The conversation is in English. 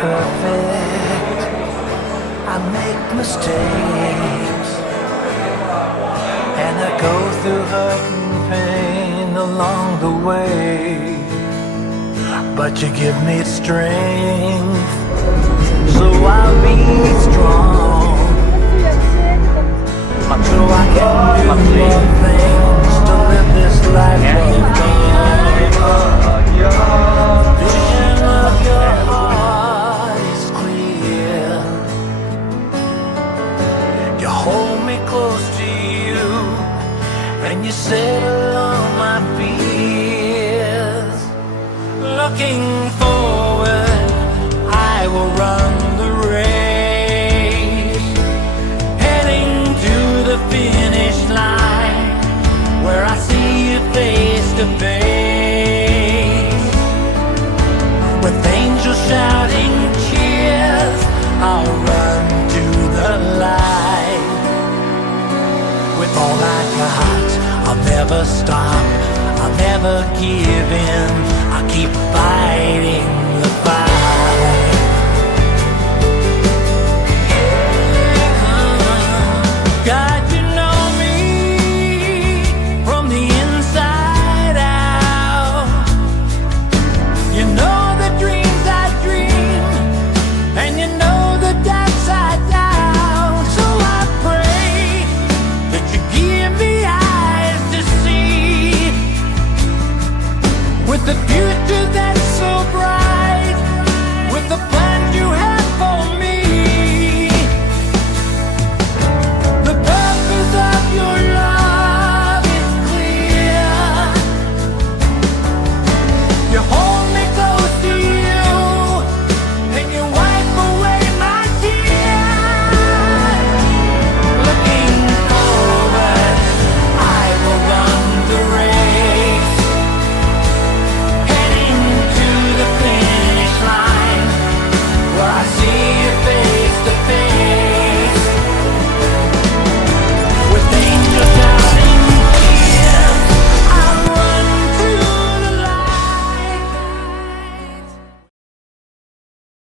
perfect. I make mistakes, and I go through hurt and pain along the way. But you give me strength, so I'll be strong. So I can do more things to live this life of vision of your heart is clear. You hold me close to you, and you settle all my fears. Looking forward, I will run the race, heading to the finish line, where I see you face to face. With angels shouting cheers, I'll run to the light. With all I got, I'll never stop, I'll never give in.